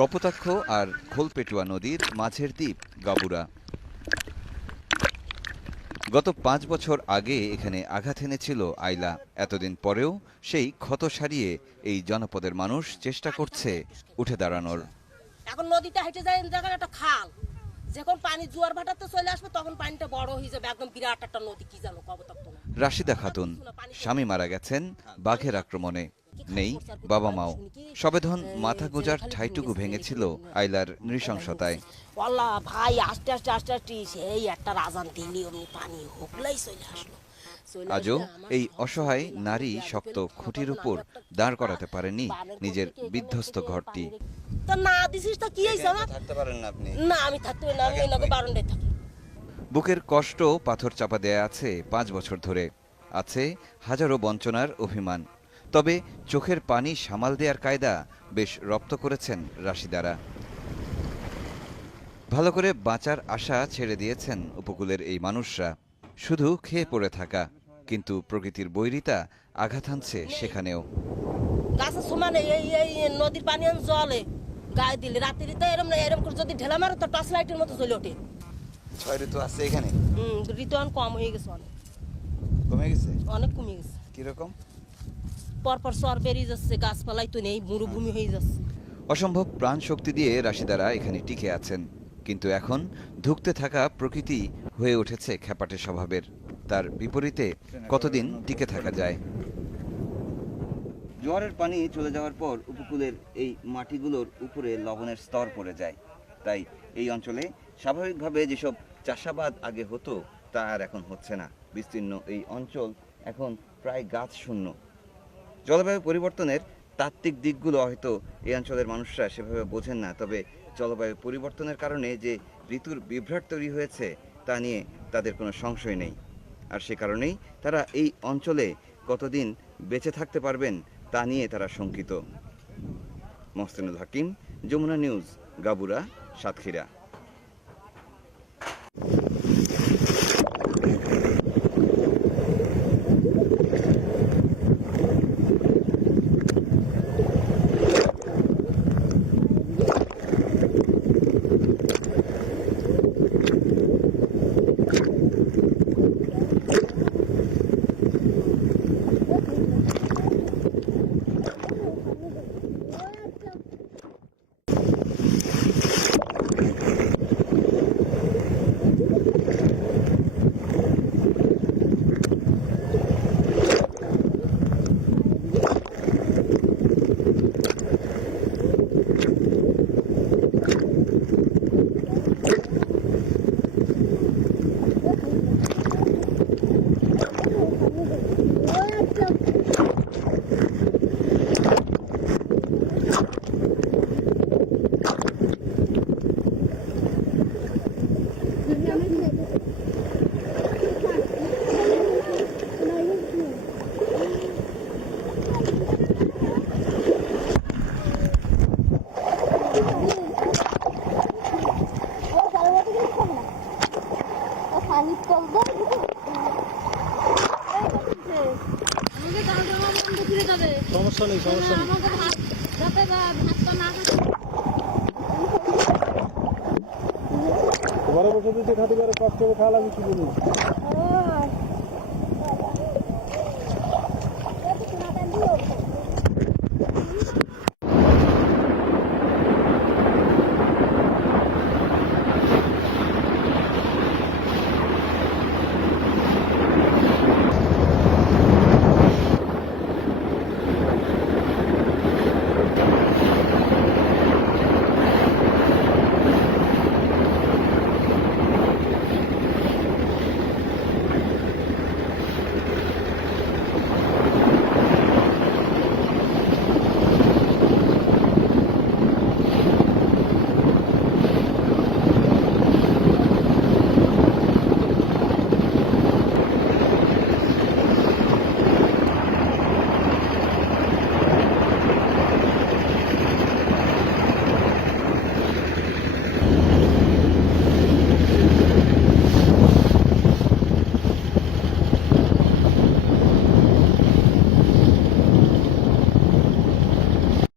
কপোতাক্ষ আর খোলপেটুয়া নদীর মাঝের দ্বীপ গাবুরা। গত ৫ বছর আগে এখানে আঘাত এনেছিল আইলা। এতদিন পরেও সেই ক্ষত সারিয়ে এই জনপদের মানুষ চেষ্টা করছে উঠে দাঁড়ানোর। এখন নদীটা হেঁটে যায় জায়গায় একটা খাল, যখন পানি জোয়ার ভাটাতে চলে আসবে তখন পানিটা বড় হয়ে যাবে, একদম বিরাট একটা নদী। কি জানো কপোতাক্ষ না। রাশিদা খাতুন, স্বামী মারা গেছেন বাঘের আক্রমণে, নেই বাবা মাও। সবেধন মাথা গোজার ঠাইটুকু ভেঙেছিল আইলার নৃশংসতায়। আল্লাহ ভাই, আস্তে আস্তে আস্তে আস্তে সেই একটা রাজান দিলি অমনি পানি হোকলাই চলে আসলো। আজও এই অসহায় নারী শক্ত খুঁটির উপর দাঁড় করাতে পারেনি নিজের বিধ্বস্ত ঘরটি। তো না দিছিস তো কি হয়েছে আমার? থাকতে পারেন না আপনি? না, আমি থাকতে পারি না, আমি এই নগে বারান্দায় থাকি। বুকের কষ্ট পাথর চাপা দেয়া আছে ৫ বছর ধরে, আছে হাজারো বঞ্চনার অভিমান। তবে চোখের পানি সামাল দেওয়ার কায়দা বেশ রপ্ত করেছেন রাশিদারা। ভালো করে বাঁচার আশা ছেড়ে দিয়েছেন উপকূলের এই মানুষরা। শুধু খেয়ে পড়ে থাকা, কিন্তু প্রকৃতির বৈরিতা আঘাত হানছে সেখানেও। গাছের সমানে এই এই নদীর পানি জলে গায়ে দিলে রাত্রিতে এরম না, এরম করে যদি ঢেলা মারো তো টর্চ লাইটের মতো জ্বলে ওঠে। ৬ ঋতু আছে এখানে? ঋতুয়ান কম হয়ে গেছে, অনেক কমে গেছে। অনেক কমে গেছে। কিরকম? পরপর সর বেরিয়ে যাচ্ছে, গাছপালাই তো নেই, মরুভূমি হয়ে যাচ্ছে। অসম্ভব প্রাণ শক্তি দিয়ে রাশিদারা এখানে টিকে আছেন, কিন্তু এখন ধুঁকতে থাকা প্রকৃতি হয়ে উঠেছে খ্যাপাটে স্বভাবের। তার বিপরীতে কতদিন টিকে থাকা যায়? জোয়ারের পানি চলে যাওয়ার পর উপকূলের এই মাটিগুলোর উপরে লবণের স্তর পড়ে যায়। তাই এই অঞ্চলে স্বাভাবিকভাবে যেসব চাষাবাদ আগে হতো তা আর এখন হচ্ছে না। বিস্তীর্ণ এই অঞ্চল এখন প্রায় গাছ শূন্য। জলবায়ু পরিবর্তনের তাত্ত্বিক দিকগুলো হয়তো এই অঞ্চলের মানুষরা সেভাবে বোঝেন না, তবে জলবায়ু পরিবর্তনের কারণে যে ঋতুর বিভ্রাট তৈরি হয়েছে তা নিয়ে তাদের কোনো সংশয় নেই। আর সে কারণেই তারা এই অঞ্চলে কতদিন বেঁচে থাকতে পারবেন তা নিয়ে তারা শঙ্কিত। মহসিনুল হাকিম, যমুনা নিউজ, গাবুরা, সাতক্ষীরা। সমস্যা নেই, সমস্যা নেই। ঘরে বসে যদি খাতে পারে কষ্ট করে খাওয়া লাগে কি বলুন।